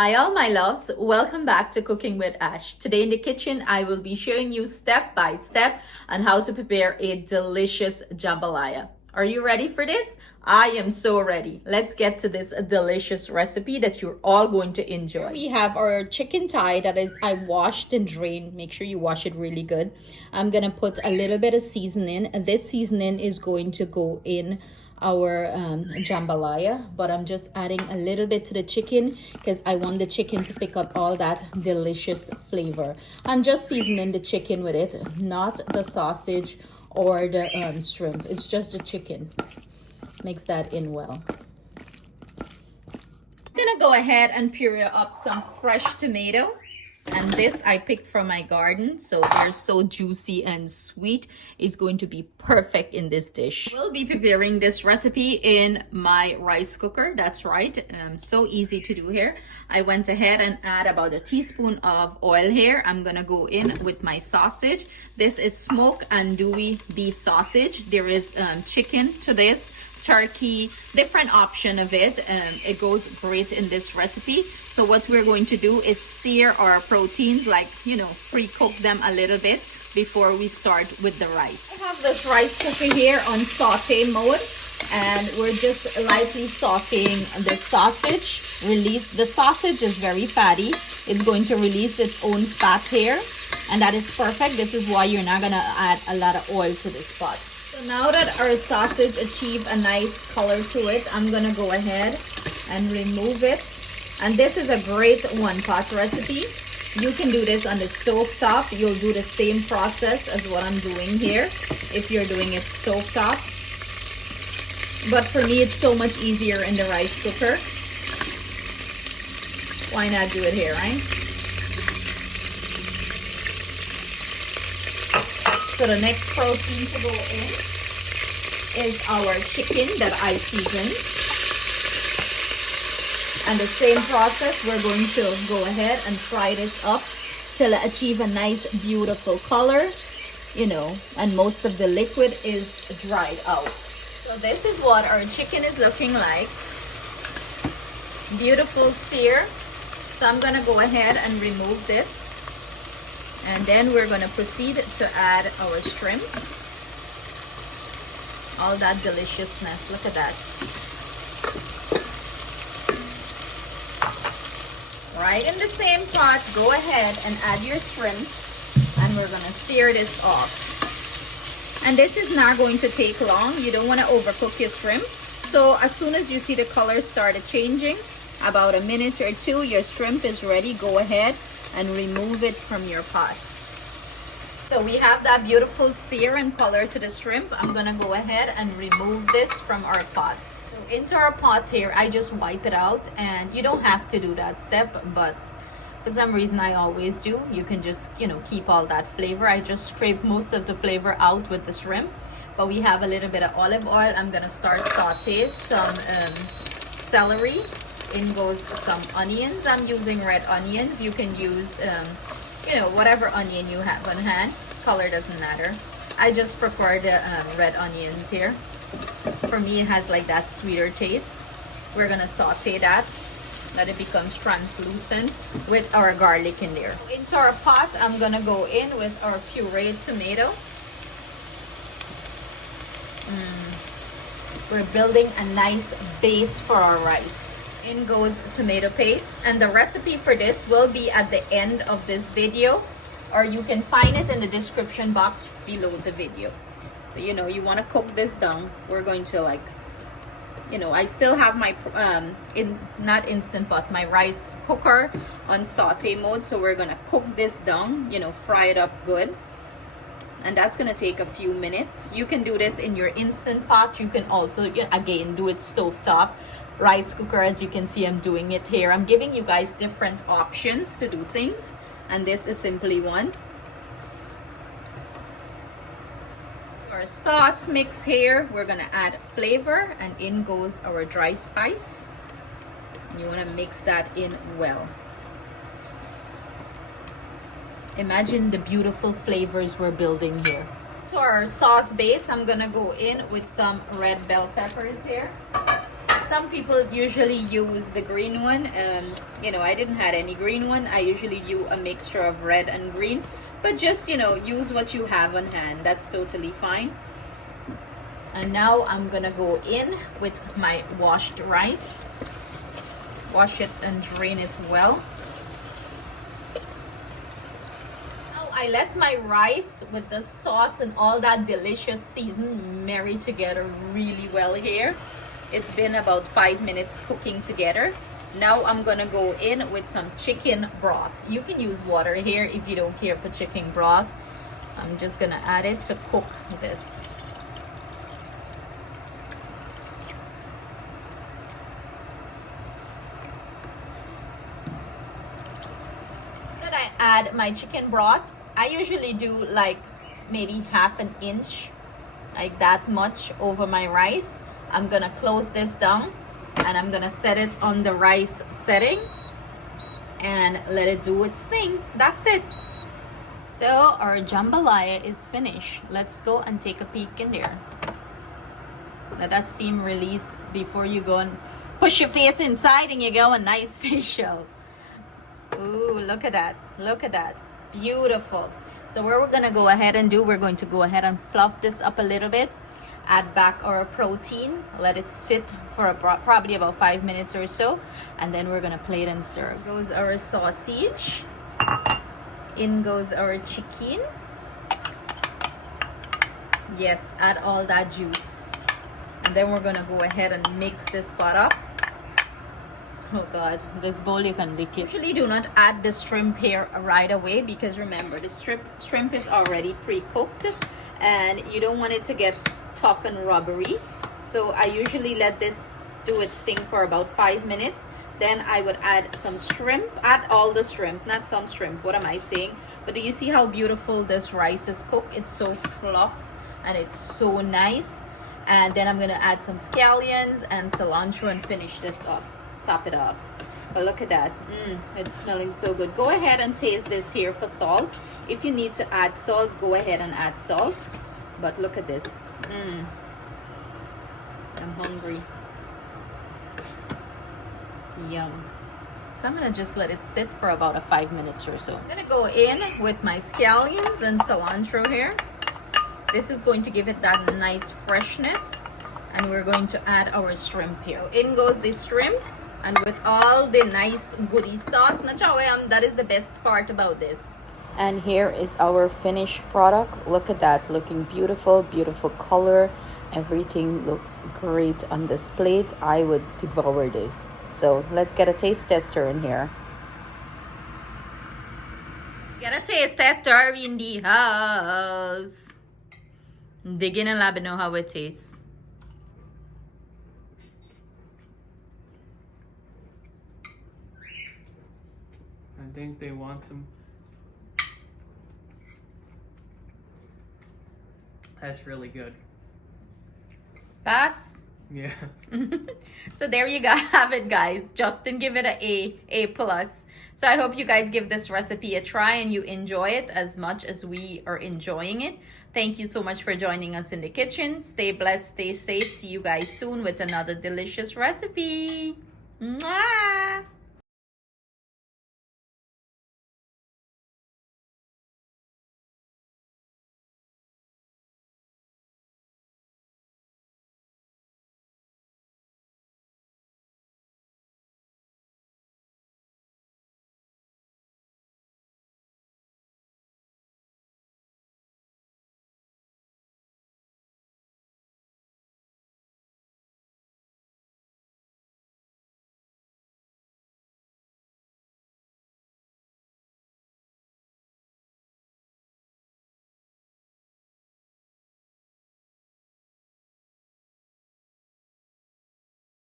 Hi all my loves, welcome back to Cooking with Ash. Today in the kitchen, I will be showing you step by step on how to prepare a delicious jambalaya. Are you ready for this? I am so ready. Let's get to this delicious recipe that you're all going to enjoy. We have our chicken thigh that is I washed and drained. Make sure you wash it really good. I'm gonna put a little bit of seasoning. This seasoning is going to go in our jambalaya, but I'm just adding a little bit to the chicken because I want the chicken to pick up all that delicious flavor. I'm just seasoning the chicken with it, not the sausage or the shrimp. It's just the chicken. Mix that in well. I'm gonna go ahead and puree up some fresh tomato. And this I picked from my garden, so they're so juicy and sweet. It's going to be perfect in this dish. We'll be preparing this recipe in my rice cooker. That's right, so easy to do here. I went ahead and add about a teaspoon of oil here. I'm gonna go in with my sausage. This is smoked andouille beef sausage. There is chicken to this, turkey, different option of it. It goes great in this recipe. So what we're going to do is sear our proteins, like, pre-cook them a little bit before we start with the rice. I have this rice cooker here on saute mode, and we're just lightly sauteing the sausage. The sausage is very fatty. It's going to release its own fat here, and that is perfect. This is why you're not gonna add a lot of oil to this pot. So now that our sausage achieved a nice color to it, I'm gonna go ahead and remove it. And this is a great one-pot recipe. You can do this on the stove top. You'll do the same process as what I'm doing here if you're doing it stove top. But for me, it's so much easier in the rice cooker. Why not do it here, right? So the next protein to go in is our chicken that I seasoned. And the same process, we're going to go ahead and fry this up till it achieve a nice, beautiful color, and most of the liquid is dried out. So this is what our chicken is looking like. Beautiful sear. So I'm gonna go ahead and remove this. And then we're gonna proceed to add our shrimp. All that deliciousness, look at that. Right in the same pot, go ahead and add your shrimp, and we're gonna sear this off. And this is not going to take long. You don't want to overcook your shrimp. So as soon as you see the color started changing, about a minute or two, your shrimp is ready. Go ahead and remove it from your pot. So we have that beautiful sear and color to the shrimp. I'm gonna go ahead and remove this from our pot. Into our pot here, I just wipe it out, and you don't have to do that step, but for some reason I always do. You can just keep all that flavor. I just scrape most of the flavor out with the shrimp, but we have a little bit of olive oil. I'm gonna start saute some celery. In goes some onions. I'm using red onions. You can use whatever onion you have on hand. Color doesn't matter. I just prefer the red onions here. For me, it has like that sweeter taste. We're gonna saute that, let it becomes translucent with our garlic in there. Into our pot, I'm gonna go in with our pureed tomato. We're building a nice base for our rice. In goes tomato paste, and the recipe for this will be at the end of this video, or you can find it in the description box below the video. So you want to cook this down. We're going to I still have my not instant pot, my rice cooker on saute mode. So we're gonna cook this down, fry it up good, and that's gonna take a few minutes. You can do this in your instant pot. You can also again do it stovetop, rice cooker. As you can see, I'm doing it here. I'm giving you guys different options to do things, and this is simply one. Our sauce mix here, we're gonna add flavor, and in goes our dry spice, and you want to mix that in well. Imagine the beautiful flavors we're building here. To our sauce base, I'm gonna go in with some red bell peppers here, Some people usually use the green one. You know, I didn't have any green one. I usually do a mixture of red and green. But just, you know, use what you have on hand. That's totally fine. And now I'm gonna go in with my washed rice. Wash it and drain it well. Now I let my rice with the sauce and all that delicious season marry together really well here. It's been about 5 minutes cooking together. Now I'm gonna go in with some chicken broth. You can use water here if you don't care for chicken broth. I'm just gonna add it to cook this. Then I add my chicken broth. I usually do like maybe half an inch, like that much over my rice. I'm gonna close this down and I'm gonna set it on the rice setting and let it do its thing. That's it. So our jambalaya is finished. Let's go and take a peek in there. Let that steam release before you go and push your face inside and you get a nice facial. Ooh, look at that. Look at that. Beautiful. So what we're gonna go ahead and do, we're going to go ahead and fluff this up a little bit. Add back our protein, let it sit for probably about 5 minutes or so, and then we're gonna plate and serve. In goes our sausage, in goes our chicken. Yes, add all that juice, and then we're gonna go ahead and mix this pot up. Oh god, this bowl you can lick it. Usually do not add the shrimp here right away, because remember the shrimp is already pre-cooked and you don't want it to get tough and rubbery. So I usually let this do its thing for about 5 minutes. Then I would add some shrimp, add all the shrimp, not some shrimp, what am I saying? But do you see how beautiful this rice is cooked? It's so fluff and it's so nice. And then I'm gonna add some scallions and cilantro and finish this up, top it off. But look at that, it's smelling so good. Go ahead and taste this here for salt. If you need to add salt, go ahead and add salt. But look at this. I'm hungry. Yum. So I'm gonna just let it sit for about 5 minutes or so. I'm gonna go in with my scallions and cilantro here. This is going to give it that nice freshness. And we're going to add our shrimp here. So in goes the shrimp, and with all the nice goody sauce. That is the best part about this. And here is our finished product. Look at that, looking beautiful, beautiful color. Everything looks great on this plate. I would devour this. So let's get a taste tester in here. Get a taste tester in the house. Dig in and let me know how it tastes. I think they want some. That's really good. Pass. Yeah. So there you go, have it, guys. Justin give it A plus. So I hope you guys give this recipe a try and you enjoy it as much as we are enjoying it. Thank you so much for joining us in the kitchen. Stay blessed, stay safe. See you guys soon with another delicious recipe. Mwah!